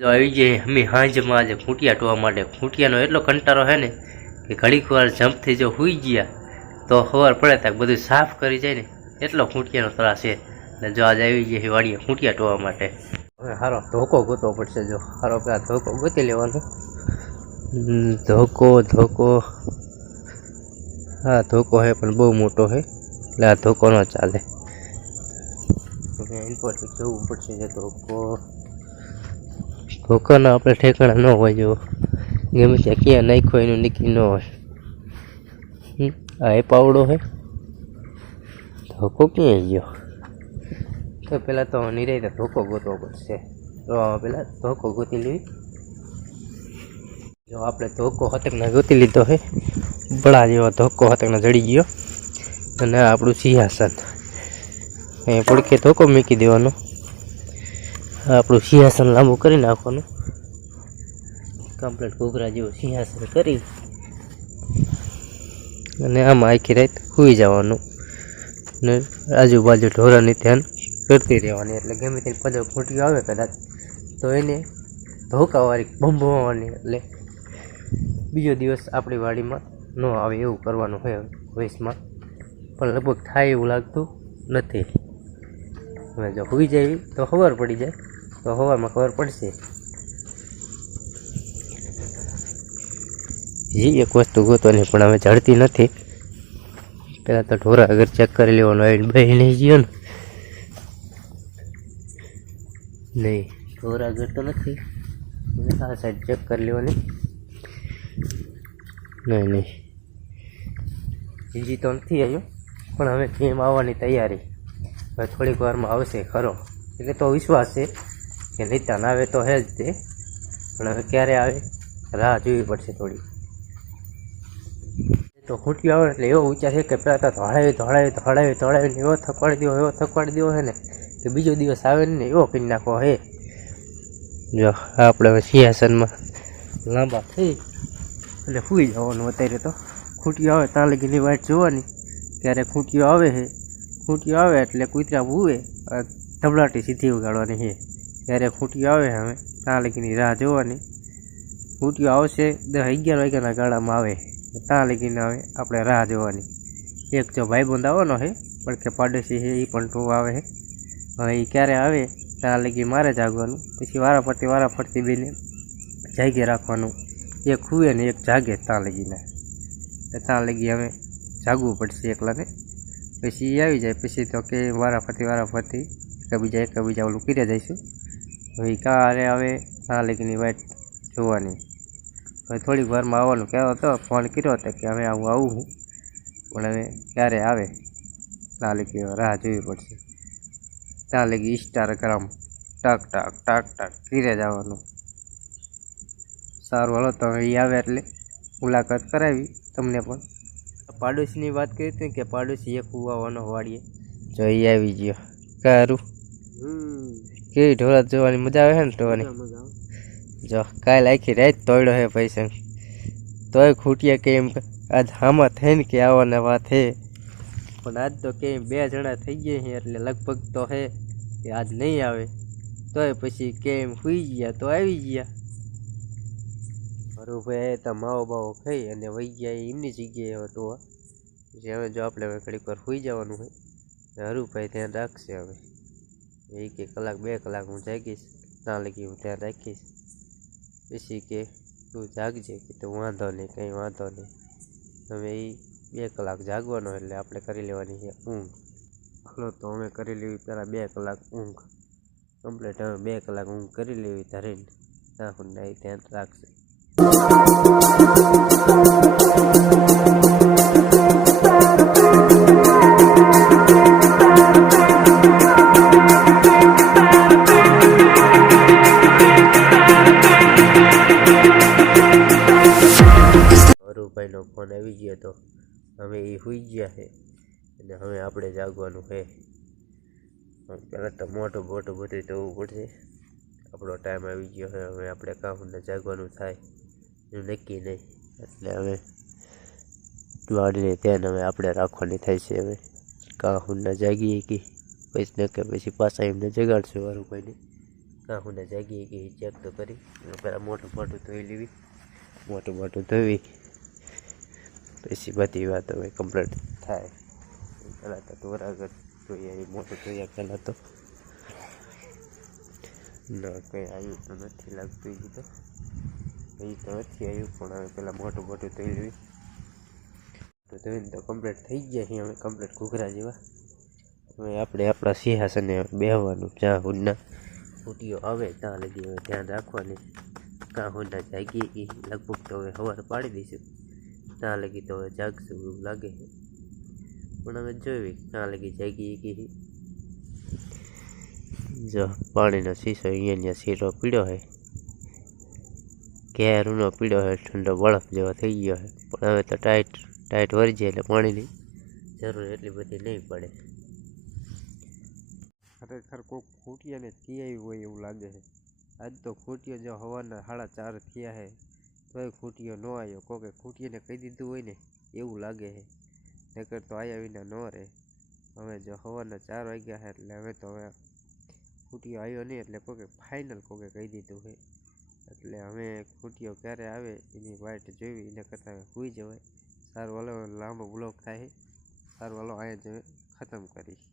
જો આવી જઈએ અમે હાંજમાં આજે ખૂંટિયા ટોવા માટે. ખૂંટિયાનો એટલો કંટારો છે ને કે ઘડીક વાર જમ્પથી જો હુઈ ગયા, તો ખબર પડે ત્યાં બધું સાફ કરી જાય ને, એટલો ખૂંટિયાનો ત્રાસ છે ને જો આજે આવી જઈએ વાડીએ ખૂંટિયા ટોવા માટે. હવે સારો ધોકો ગોતવો પડશે જો. સારો પેલા ધોકો ગોતી લેવાનો? ધોકો ધોકો. હા, ધોકો હે પણ બહુ મોટો છે એટલે આ ધોકો ન ચાલે. પરથી જવું પડશે જે ધોકો. ધોકાના આપણે ઠેકાણા ન હોય જો. ગમે ત્યાં ક્યાં નાખ્યો એનું નીકળી ન હોય. આ એ પાવડો હોય ધોકો ક્યાં ગયો? તો પહેલાં તો નિરાયતે ધોકો ગોતવો પડશે. તો પહેલાં ધોકો ગોતી લેવી. જો આપણે ધોકો હતકના ગોતી લીધો છે બળા જેવો ધોકો હતકના જડી ગયો. અને આપણું સિંહાસન. અહીં પડકે ધોકો મૂકી દેવાનો. આપણું સિંહાસન લાંબુ કરી નાખવાનું. કમ્પ્લીટ ઘૂઘરા જેવું સિંહાસન કરી. અને આમાં આખી રાત સૂઈ જવાનું. ને આજુબાજુ ઢોરાની ધ્યાન કરતી રહેવાની. એટલે ગમે તેની પદો ફૂટ્યો આવે કદાચ, તો એને ધોકાવાળી બંબવાની એટલે બીજો દિવસ આપણી વાડીમાં ન આવે એવું કરવાનું હોય વયસમાં. પણ લગભગ થાય એવું લાગતું નથી. હવે જો હોઈ જાય તો ખબર પડી જાય. તો હવામાં ખબર પડશે. જી, એક વસ્તુ ગોતવાની પણ હવે જડતી નથી. પહેલાં તો ઢોરા અગર ચેક કરી લેવાનું આવીને ભાઈ નહીં ગયો ને. નહીં, ઢોરા અગર તો નથી. આ સાઈડ ચેક કરી લેવાની. નહીં નહીં. બીજી તો નથી આવ્યો, પણ હવે ગેમ આવવાની તૈયારી. હવે થોડીક વારમાં આવશે, ખરો. એટલે તો વિશ્વાસ છે. કે નિતાન આવે તો હે જ તે પણ હવે ક્યારે આવે? રાહ જોવી પડશે થોડી. તો ખૂટ્યું આવે એટલે એવો વિચાર છે કે પહેલાં તો ધોળાવી ધોળાવી ધોળાવી, ધોળાવીને એવો થકવાડી દેવો, એવો થકવાડી દેવો હે ને કે બીજો દિવસ આવે ને એવો કરી નાખો હે. જો, આપણે હવે સિંહાસનમાં લાંબા થઈ એટલે સૂઈ જવાનું અત્યારે તો. ખૂંટીઓ આવે ત્યાં લગીની વાટ જોવાની. ત્યારે ખૂંટીઓ આવે છે. ખૂંટીઓ આવે એટલે કૂતરા ભૂવે ધબડાટી સીધી ઉગાડવાની છે. ત્યારે ખૂંટીઓ આવે હવે ત્યાં લગીની રાહ જોવાની. ખૂંટીઓ આવશે દસ અગિયાર વાગ્યાના ગાળામાં આવે. ત્યાં લગીને આવે આપણે રાહ જોવાની. એક જો ભાઈબંધ આવવાનો છે, પણ કે પાડોશી છે એ પણ ટો આવે છે. હવે એ ક્યારે આવે ત્યાં લગી મારે જાગવાનું. પછી વારા ફરતી વારા ફરતી બેને જાગી રાખવાનું. એક હુએ ને એક જાગે ત્યાં લગીને. ત્યાં લગી અમે જાગવું પડશે એકલાને. પછી એ આવી જાય, પછી તો કે વારા ફરતી વારા ફરતી એકબીજા એકબીજા ઓલું કર્યા જઈશું. હવે ક્યારે આવે ત્યાં લગીની વાટ જોવાની. હવે થોડીક વારમાં આવવાનું. કહેવો હતો ફોન કર્યો હતો કે હવે હું આવું છું પણ હવે ક્યારે આવે? ત્યાં લગી રાહ જોવી પડશે. ત્યાં લગી ઇન્સ્ટાગ્રામ ટક ટક ટક ટક કીરે જવાનું સારું હલો તમે એ આવે એટલે મુલાકાત કરાવી તમને પણ. પાડોશીની વાત કરી હતી કે પાડોશી એક કુવાનો વાડીએ. જો એ આવી ગયો. કારું કેવી ઢોળા જોવાની મજા આવે છે ને જોવાની જો કાલ આખી રાત તોડ્યો હે પૈસા. તોય ખૂટ્યા કે એમ આજ હામાં થઈને કે આવવાના વાત હે. પણ આજ તો કે બે જણા થઈ ગયા છે એટલે લગભગ તો હે કે આજ નહીં આવે. તોય પછી કેમ સુઈ ગયા તો આવી ગયા. મારું ભાઈ તો માવો બાવો ખાઈ અને વહી ગયા એમની જગ્યાએ પછી હવે જો આપણે હવે ઘડીક વાર સુઈ જવાનું હોય હરુભાઈ ધ્યાન રાખશે હવે. એ કે કલાક, બે કલાક હું જાગીશ ત્યાં લગી હું ધ્યાન રાખીશ. પછી કે, તું જાગજે કે તો વાંધો નહીં, કંઈ વાંધો નહીં. હવે એ બે કલાક જાગવાનો એટલે આપણે કરી લેવાની છે ઊંઘ. હાલો, તો અમે કરી લેવી પહેલાં બે કલાક ઊંઘ. કમ્પ્લીટ, હવે બે કલાક ઊંઘ કરી લેવી ધરીને. ત્યાં હું ધ્યાન રાખશે અને હવે આપણે જાગવાનું છે. પહેલાં તો મોટું મોટું બધું જવું પડશે. આપણો ટાઈમ આવી ગયો છે, હવે આપણે કામને જાગવાનું થાય. એનું નક્કી નહીં. એટલે હવે વાળીને ધ્યાન હવે આપણે રાખવાની થાય છે હવે. કાહુના જાગીએ કે પછી ન કે પછી પાછા એમને જગાડશું હરુભાઈને કાં હું જાગીએ કે ચેક તો કરી. પહેલાં મોટું મોટું ધોઈ લેવી. મોટું મોટું ધોવી. પછી બધી વાત હવે કમ્પ્લીટ થાય. પહેલાં તો ધોરાગર જોઈએ મોટું ધોયા પહેલાં તો ના કંઈ આવ્યું તો નથી લાગતું એ તો. એ તો નથી આવ્યું, પણ હવે પહેલાં મોટું મોટું ધોઈ લેવી તો ધોઈને તો કમ્પ્લીટ થઈ ગયા છીએ હવે કમ્પ્લીટ ઘૂઘરા જેવા. હવે આપણે આપણા સિંહાસને બેહવાનું, જ્યાં હુંના ફૂટીઓ આવે ત્યાં લગી હવે ધ્યાન રાખવાની. ત્યાં હુંના જાગીએ લગભગ તો હવે સવાર પાડી દઈશું. ત્યાં લગી તો હવે જાગશું એવું લાગે છે. પણ હવે જોઈ ક્યાં લગી જાગી ગઈ. જો પાણીનો શીશો અહીંયા ત્યાં શીરો પીળ્યો છે ઘેરનો પીળો હોય, ઠંડો બરફ જેવો થઈ ગયો છે પણ હવે તો ટાઈટ ટાઈટ વળી જાય એટલે પાણીની જરૂર એટલી બધી નહીં પડે. ખરેખર કોઈક ખૂટિયાને થયા હોય એવું લાગે છે. આજ તો ખૂટિયો જો હવાના સાડા ચાર થયા છે, તોય ખૂટિયો ન આવ્યો. કોકે ખૂટિયાને કહી દીધું હોય ને, એવું લાગે છે. નકર તો આયા વિના ન રહે. હવે જો હવાના ચાર વાગ્યા છે એટલે હવે તો હવે ખૂટીઓ આવ્યો નહીં એટલે કોકે ફાઇનલ કોકે કહી દીધું છે એટલે હવે ખૂટીઓ ક્યારે આવે એની વાઇટ જોવી, એના કરતાં સુઈ જવાય. સારું હાલો લાંબો બ્લોક થાય સારું હાલો, અહીંયા જ ખતમ કરીશ.